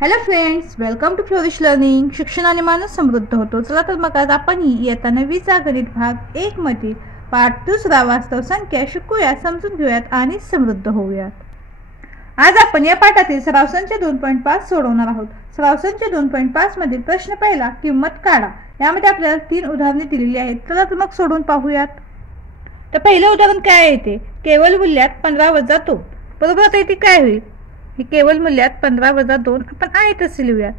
Hello friends, welcome to flourish learning. शिक्षणाने माणूस समृद्ध होतो. चला तर मग आज आपण इयत्ता 9वीचा गणित भाग 1 मधील पाठ 2 वास्तव संख्या शिकूया, समजून घेऊयात आणि समृद्ध होऊयात. आज आपण या पाठातील सराव संच 2.5 सोडवणार आहोत. सराव संच 2.5 मधील प्रश्न पहिला, किंमत काढा. यामध्ये आपल्याला 3 उदाहरणे दिलेली आहेत. चला तर मग सोडवून पाहूयात. तर पहिलं उदाहरण काय आहे ते, केवळ मूल्यात 15 वजा 2. बरोबर. आता इथे काय होईल, ही केवळ मूल्यात 15 वजा 2 आपण आहे तसे लिहूया.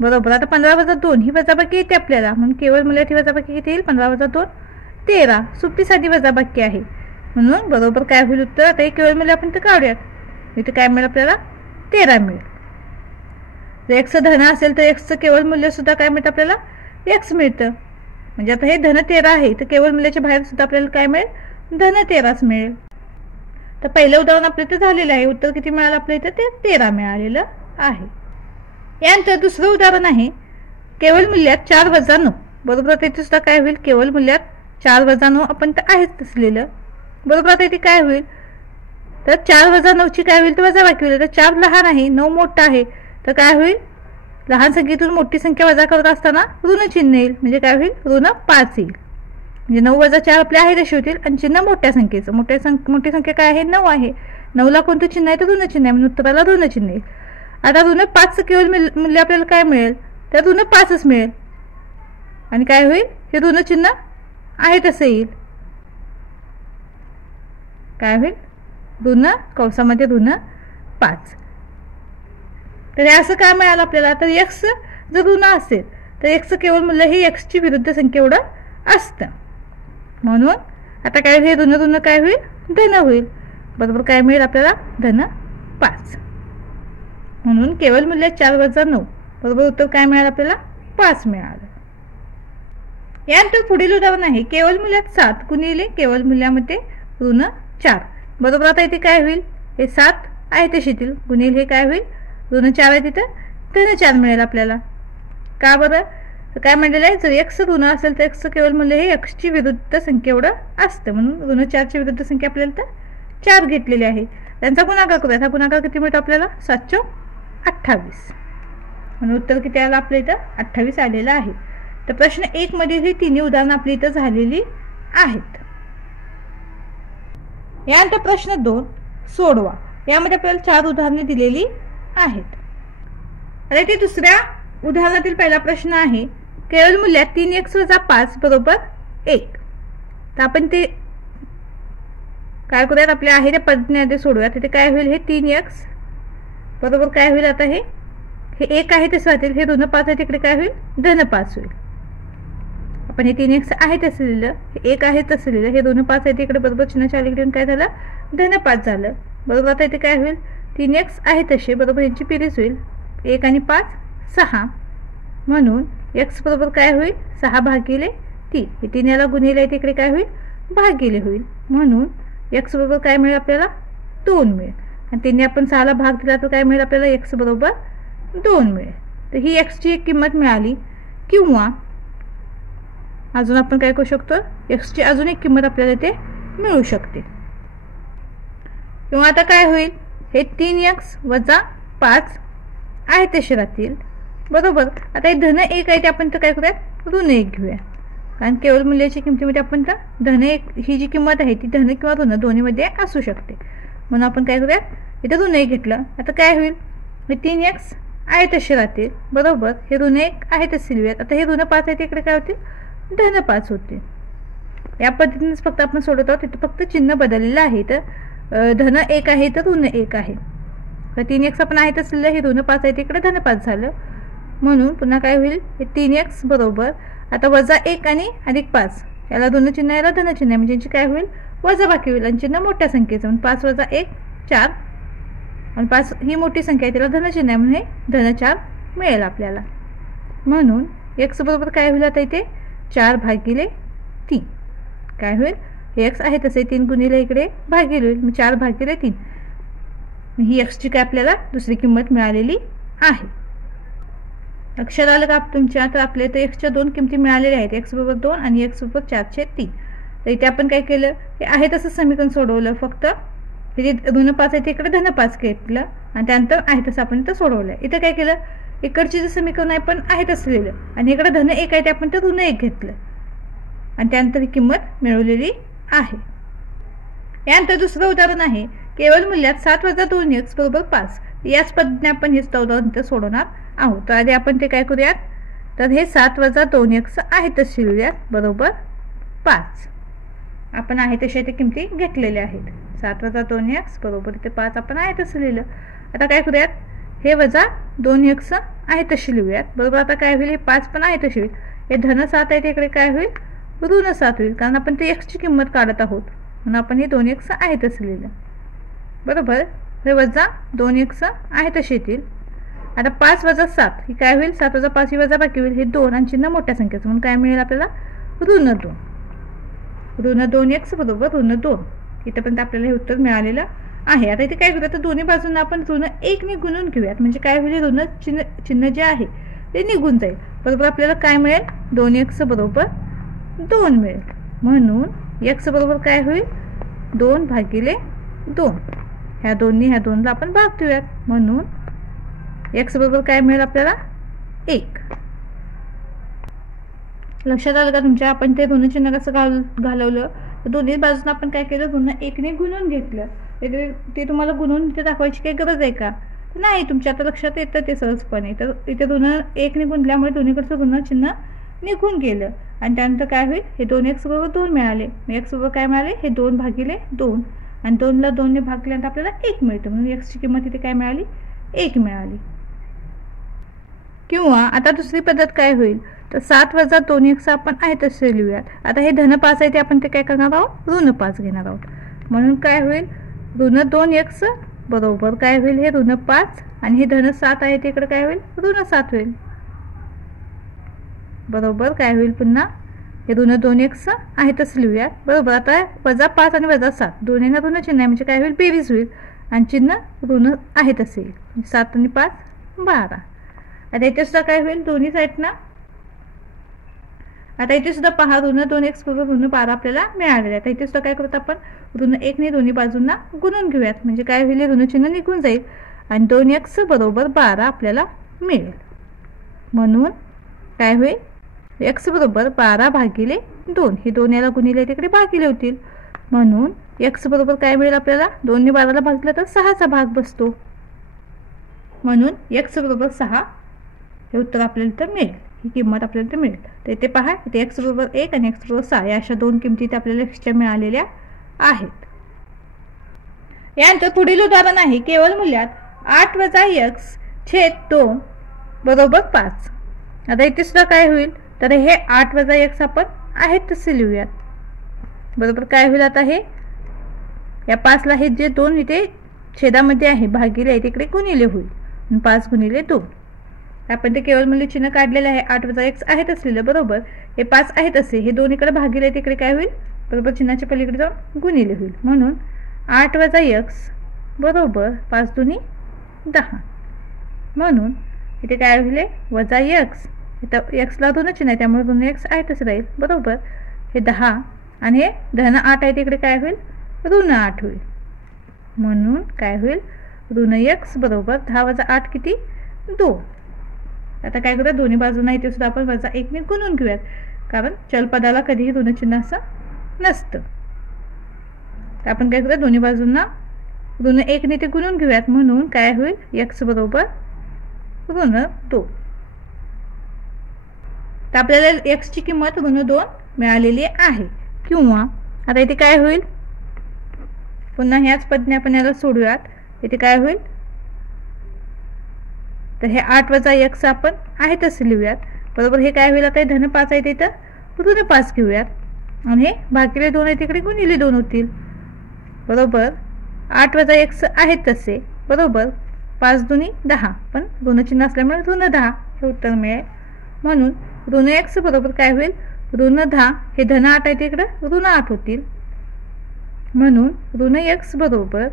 बरोबर. आता 15 वजा 2 ही वजाबाकी येते आपल्याला, म्हणून केवळ मूल्यात ही वजाबाकी किती येईल, 15 वजा 2 13. सुट्टीसाठी वजाबाकी आहे म्हणून बरोबर काय होईल उत्तर. आता हे केवळ मूल्य आपण तर काढूयात. इथे काय मिळेल आपल्याला, 13 मिळेल. जर x धन असेल तर x केवळ मूल्य सुद्धा काय मिळतं आपल्याला, x मिळतं. म्हणजे आता हे धन 13 आहे तर केवळ मूल्याच्या बाहेर सुद्धा आपल्याला काय मिळेल, धन 13च मिळेल. तर पहिलं उदाहरण आपलं इथं झालेलं आहे. उत्तर किती मिळालं आपल्या इथं, ते 13 मिळालेलं आहे. यानंतर दुसरं उदाहरण आहे, केवळ मूल्यात 4 वजा 9. बरोबर. आता इथे सुद्धा काय होईल, केवळ मूल्यात 4 वजा 9 आपण तर आहेच तसं लिहिलं. बरोबर. आता इथे काय होईल, तर 4 वजा 9ची काय होईल, तर वजाबाकी होईल. तर 4 लहान आहे, 9 मोठा आहे, तर काय होईल, लहान संख्येतून मोठी संख्या वजा करत असताना ऋण चिन्ह येईल. म्हणजे काय होईल, ऋण 5 येईल. म्हणजे 9 वजा 4 आपले आहे तसे होतील आणि चिन्ह मोठ्या संख्येचं. मोठी संख्या काय आहे, 9 आहे. 9ला कोणतं चिन्ह आहे, तर ऋण चिन्ह आहे, म्हणून उत्तराला ऋण चिन्ह येईल. आता ऋण 5 केवळ मूल्य आपल्याला काय मिळेल, तर ऋण 5च मिळेल. आणि काय होईल, हे ऋण चिन्ह आहे तसं येईल. काय होईल, ऋण कंसामध्ये ऋण 5. तर हे असं काय मिळालं आपल्याला, तर x जर ऋण असेल तर x केवळ मूल्य हे x ची विरुद्ध संख्या एवढं असतं. म्हणून आता काय होईल, हे ऋण ऋण काय होईल, धन होईल. बरोबर. काय मिळेल आपल्याला, धन 5. म्हणून केवळ मूल्य 4 वजा 9. बरोबर. उत्तर काय मिळालं आपल्याला, 5 मिळालं. यानंतर पुढील उदाहरण आहे, केवळ मूल्यात 7 गुणिले केवळ मूल्यामध्ये ऋण 4. बरोबर. आता इथे काय होईल, हे 7 आहे ते शिथिल गुणिले हे काय होईल, ऋण 4 आहे, तिथं धन 4 मिळेल आपल्याला. का बरं, तर काय म्हणलेलं आहे, जर x ऋण असेल तर x केवळ मूल्य हे x ची विरुद्ध संख्या एवढं असतं. म्हणून ऋण 4 ची विरुद्ध संख्या आपल्याला तर 4 घेतलेली आहे. त्यांचा गुणाकार करूया. हा गुणाकार किती मिळतो आपल्याला, 7 28. म्हणून उत्तर किती आलं आपल्या इथं, 28 आलेलं आहे. तर प्रश्न 1 मधील ही तिन्ही उदाहरणं आपली इथं झालेली आहेत. यानंतर प्रश्न 2 सोडवा. यामध्ये आपल्याला 4 उदाहरणे दिलेली आहेत. आता इथे दुसऱ्या उदाहरणातील पहिला प्रश्न आहे, केवळ मूल्यात 3x वजा 5 बरोबर 1. तर आपण ते काय करूयात, आपल्या आहे त्या पद्धतीने सोडूयात. तिथे काय होईल, हे 3x बरोबर काय होईल, आता हे 1 आहे तसं राहतील, हे ऋण 5 आहे, तिकडे काय होईल, धन 5 होईल. आपण हे 3x आहे तसं लिहिलं, हे 1 आहे तसं लिहिलं, हे ऋण 5 आहे तिकडे बरोबर चिन्हाच्या अलीकडे काय झालं, धन 5 झालं. बरोबर. आता इथे काय होईल, 3x आहे तसे बरोबर यांची बेरीज होईल, 1 आणि 5 6. म्हणून x बरोबर काय होईल, 6 भागिले 3. हे 3 याला गुणिले तिकडे काय होईल, भागिले होईल. म्हणून x बरोबर काय मिळेल आपल्याला, 2 मिळेल. आणि 3 आपण 6ला भाग दिला तर काय मिळेल आपल्याला, x बरोबर 2 मिळेल. तर ही x ची एक किंमत मिळाली. किंवा अजून आपण काय करू शकतो, x ची अजून एक किंमत आपल्याला ते मिळू शकते. किंवा आता काय होईल, हे 3x वजा 5 आहे तसे राहतील. बरोबर. आता हे धन 1 आहे ते आपण तर काय करूयात, ऋण 1 घेऊया. कारण केवळ मूल्याच्या किमतीमध्ये आपण तर धन 1 ही जी किंमत आहे ती धन किंवा ऋण दोन्हीमध्ये असू शकते. म्हणून आपण काय करूयात, इथं ऋण 1 घेतलं. आता काय होईल, हे 3x आहे तसे राहतील. बरोबर. हे ऋण 1 आहे तसे लिहूयात. आता हे ऋण 5 आहे तिकडे काय होतील, धन 5 होते. या पद्धतीनेच फक्त आपण सोडत आहोत. तिथं फक्त चिन्ह बदललेलं आहे. तर धन 1 आहे तर ऋण 1 आहे. तर 3x आपण आहे तसं लिहिलं, हे ऋण 5 आहे तिकडे धन 5 झालं. म्हणून पुन्हा काय होईल, हे 3x बरोबर आता वजा 1 आणि अधिक 5, याला ऋण चिन्ह याला धन चिन्ह आहे, म्हणजे यांची काय होईल, वजाबाकी होईल. आणि चिन्ह मोठ्या संख्येचं, म्हणून 5 वजा 1 4. आणि 5 ही मोठी संख्या आहे, त्याला धन चिन्ह आहे, म्हणून हे धन 4 मिळेल आपल्याला. म्हणून x बरोबर काय होईल, आता इथे 4 भागिले 3. काय होईल, हे x आहे तसे 3 गुणिले इकडे भागिले होईल, 4 भागिले 3. ही x ची काय आपल्याला दुसरी किंमत मिळालेली आहे. लक्षात आलं का तुमच्या. तर आपल्या इथे x च्या 2 किमती मिळालेल्या आहेत, x बरोबर 2 आणि x बरोबर 4/3. तर इथे आपण काय केलं, हे आहे तसं समीकरण सोडवलं. फक्त हे ऋण 5 आहे तिकडे धन 5 घेतलं आणि त्यानंतर आहे तसं आपण इथं सोडवलं. इथं काय केलं, इकडचे जे समीकरण आहे पण आहे तसं लिहिलं आणि इकडे धन 1 आहे ते आपण ते ऋण 1 घेतलं आणि त्यानंतर ही किंमत मिळवलेली आहे. यानंतर दुसरं उदाहरण आहे केवळ मूल्यात 7 - 2x = 5. याच पद्धतीने आपण हे उदाहरण इथे सोडवणार आहोत. तर आधी आपण ते काय करूयात, तर हे 7 - 2x आहे तसे लिहूयात बरोबर 5. आपण आहे तसे ते किमती घेतलेल्या आहेत. 7 - 2x बरोबर इथे 5 आपण आहे तसं लिहिलं. आता काय करूयात, हे वजा 2x आहे तशी लिहूयात बरोबर. आता काय होईल, हे 5 पण आहे तशी होईल. हे धन 7 आहे तिकडे काय होईल, ऋण 7 होईल कारण आपण ते x ची किंमत काढत आहोत म्हणून आपण हे 2x आहे तसं लिहिलं बरोबर. हे वजा 2x आहे तसे येतील. आता 5 - 7 ही काय होईल, 7 - 5 ही वजा बाकी होईल. हे 2 आणि चिन्ह मोठ्या संख्येचं म्हणून काय मिळेल आपल्याला, ऋण 2. ऋण 2x बरोबर ऋण 2. इथपर्यंत आपल्याला हे उत्तर मिळालेलं आहे. आता इथे काय करूया, तर दोन्ही बाजूंना आपण ऋण 1 ने गुणून घेऊयात म्हणजे काय होईल, ऋण चिन्ह जे आहे ते निघून जाईल बरोबर. आपल्याला काय मिळेल, 2x बरोबर 2 मिळेल. म्हणून x बरोबर काय होईल, 2/2. ह्या दोनला आपण भाग देऊयात म्हणून x बरोबर काय मिळेल आपल्याला, 1. लक्षात आलं का तुमच्या. आपण ते ऋण चिन्ह कसं घालवलं, तर दोन्ही बाजून आपण काय केलं, ऋण 1 ने गुणून घेतलं. ते तुम्हाला गुणून इथे दाखवायची काही गरज आहे का, नाही. तुमच्या आता लक्षात येतं ते सहजपणे. तर इथे ऋण 1 ने गुणल्यामुळे दोन्हीकडचं ऋण चिन्ह निघून गेलं आणि त्यानंतर काय होईल, हे 2x बरोबर 2 मिळाले. x बरोबर काय मिळाले, हे 2/2 आणि 2ला 2 ने भागल्यानंतर आपल्याला 1 मिळतं म्हणून x ची किंमत इथे काय मिळाली, 1 मिळाली. किंवा आता दुसरी पद्धत काय होईल, तर 7 - 2x आपण आहे तसे लिहूयात. आता हे धन 5 आहे ते आपण ते काय करणार आहोत, ऋण 5 घेणार आहोत म्हणून काय होईल, ऋण 2x बरोबर काय होईल, हे ऋण 5 आणि हे धन 7 आहे ते इकडे काय होईल, ऋण 7 होईल बरोबर. काय होईल पुन्हा, हे ऋण 2x आहे तसं लिहूयात बरोबर. आता वजा 5 आणि वजा 7 दोन्हींना ऋण चिन्ह आहे म्हणजे काय होईल, बेरीज होईल आणि चिन्ह ऋण आहे तसे येईल. 7 आणि 5 12. आता इथे सुद्धा काय होईल, दोन्ही साईडना आता इथे सुद्धा पहा, ऋण 2x बरोबर ऋण 12 आपल्याला मिळालेलं आहे. आता इथे सुद्धा काय करतो आपण, ऋण 1 ने दोन्ही बाजूंना गुणून घेऊयात म्हणजे काय होईल, ऋण चिन्ह निघून जाईल आणि 2x बरोबर 12 आपल्याला मिळेल. म्हणून काय होईल, x बरोबर 12/2. हे 2 याला गुणिले तिकडे भागिले होतील म्हणून x बरोबर काय मिळेल आपल्याला, 2 ने 12ला भागलं तर 6चा भाग बसतो म्हणून x बरोबर 6 हे उत्तर आपल्याला तर मिळेल. ही किंमत आपल्याला तर मिळेल. तर इथे पहा, इथे x बरोबर 1 आणि x बरोबर 6 या अशा दोन किमती आपल्याला x मिळालेल्या आहेत. यानंतर पुढील उदाहरण आहे केवळ मूल्यात 8 - x / 2 बरोबर 5. आता इथे सुद्धा काय होईल, तर हे 8 - x आपण आहे तसे लिहूयात बरोबर. काय होईल, आता हे या 5ला हे जे 2 इथे छेदामध्ये आहे भागिले आहे तिकडे गुणिले होईल 5 × 2. आपण ते केवळ मूल्य चिन्ह काढलेलं आहे, 8 - x आहे तसं लिहिलं बरोबर. हे 5 आहे तसे, हे 2 इकडे भागिले तिकडे काय होईल बरोबर, चिन्हाच्या पलीकडे जाऊन गुणिले होईल म्हणून 8 - x बरोबर 5 × 2 = 10. म्हणून इथे काय होईल, वजा x. इथं एक्सला ऋण चिन्ह आहे त्यामुळे ऋण x आहे तसं राहील बरोबर. हे 10 आणि हे धन 8 आहे तिकडे काय होईल, ऋण 8 होईल म्हणून काय होईल, ऋण x बरोबर 10 - 8 किती, 2. आता काय करूया, दोन्ही बाजूंना इथे सुद्धा आपण वजा 1 ने गुणून घेऊयात कारण चलपदाला कधीही ऋण चिन्ह असं नसतं. तर आपण काय करूया, दोन्ही बाजूंना ऋण 1 ने ते गुणून घेऊयात म्हणून काय होईल, x बरोबर ऋण 2. तर आपल्याला x ची किंमत ऋण 2 मिळालेली आहे. किंवा आता इथे काय होईल, पुन्हा ह्याच पद्धतीने आपण याला सोडूयात. इथे काय होईल, तर हे 8 - x आपण आहे तसं लिहूयात बरोबर. हे काय होईल, आता हे धन 5 आहे तिथं ऋण 5 घेऊयात आणि हे भागिले 2 आहे तिकडे गुणिले 2 होतील बरोबर. 8 - x आहे तसे बरोबर. 5 × 2 = 10 पण ऋण चिन्ह असल्यामुळे ऋण 10 हे उत्तर मिळेल म्हणून ऋण x बरोबर काय होईल, ऋण 10. हे धन 8 आहे तिकडे ऋण 8 होतील म्हणून ऋण x बरोबर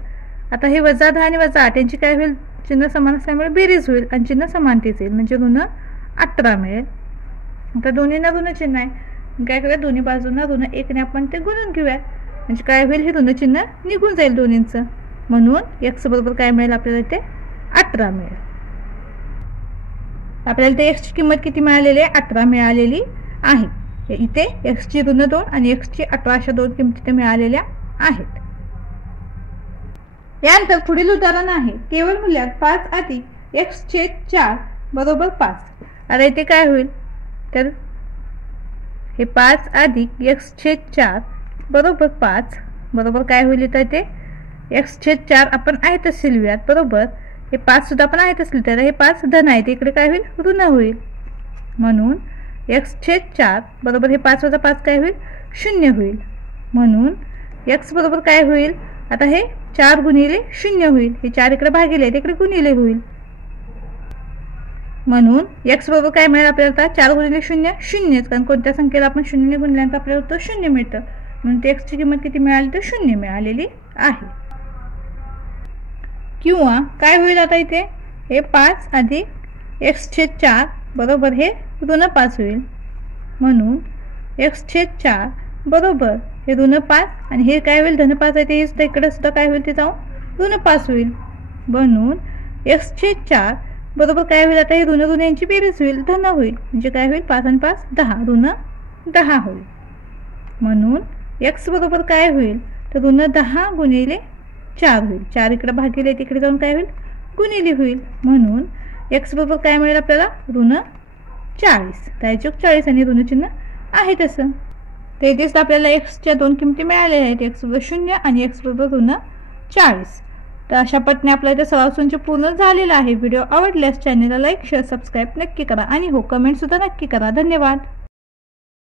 आता हे वजा 10 आणि वजा 8 यांची काय होईल, चिन्ह समान असल्यामुळे बेरीज होईल आणि चिन्ह समानतेच येईल म्हणजे ऋण 18 मिळेल. आता दोन्हींना ऋण चिन्ह आहे काय करूया, दोन्ही बाजूंना ऋण 1 ने आपण ते गुणून घेऊया म्हणजे काय होईल, हे ऋण चिन्ह निघून जाईल दोन्हींचं म्हणून x बरोबर काय मिळेल आपल्याला इथे 18 मिळेल. आपल्याला ते एक्सची किंमत किती मिळालेली आहे? 18 मिळालेली आहे. इथे एक्सची ऋण 2 आणि एक्सची 18 अशा दोन किमती ते मिळालेल्या आहेत. यानंतर पुढील उदाहरण आहे केवळ मूल्यात 5 अधिक x/4 बरोबर 5. आता इथे काय होईल? तर हे 5 अधिक x/4 बरोबर 5 बरोबर काय होईल? इथे x/4 आपण आहेतच लिहूयात बरोबर. हे 5 सुद्धा आपण आहेतच लिहितो. हे 5 धन आहे, इकडे काय होईल? ऋण होईल. म्हणून x/4 बरोबर हे 5 वजा 5 काय होईल? 0 होईल. म्हणून x बरोबर काय होईल? आता हे 4 गुणिले 0 होईल. हे 4 इकडे भागिले तिकडे गुणिले होईल. म्हणून x बरोबर काय मिळेल आपल्याला? 4 गुणिले 0 0, कारण कोणत्या संख्येला आपण 0 ने गुणल्यानंतर आपल्याला उत्तर 0 मिळतं. म्हणून ते x ची किंमत किती मिळाली? तर 0 मिळालेली आहे. किंवा काय होईल? आता इथे हे 5 अधिक x/4 बरोबर हे ऋण 5 होईल. म्हणून x/4 बरोबर हे ऋण 5 आणि हे काय होईल? धन 5 आहे ते सुद्धा इकडे सुद्धा काय होईल? ते जाऊन ऋण 5 होईल. म्हणून x/4 बरोबर काय होईल? आता हे ऋण ऋण यांची बेरीज होईल, धन होईल. म्हणजे काय होईल? 5 आणि 5 10, ऋण 10 होईल. म्हणून x बरोबर काय होईल? तर ऋण 10 गुणिले 4 होईल. 4 इकडे भागिले तिकडे जाऊन काय होईल? गुणिले होईल. म्हणून x बरोबर काय मिळेल आपल्याला? ऋण 40. त्याचोक 40 आणि ऋण चिन्ह आहे तसं. तर इथेच आपल्याला एक्सच्या दोन किमती मिळालेल्या आहेत, एक्स बरोबर 0 आणि एक्स बरोबर ऋण 40. तर अशा पद्धतीने आपला इथे सराव संच पूर्ण झालेला आहे. व्हिडिओ आवडल्यास चॅनलला लाईक, शेअर, सबस्क्राईब नक्की करा आणि हो कमेंट सुद्धा नक्की करा. धन्यवाद.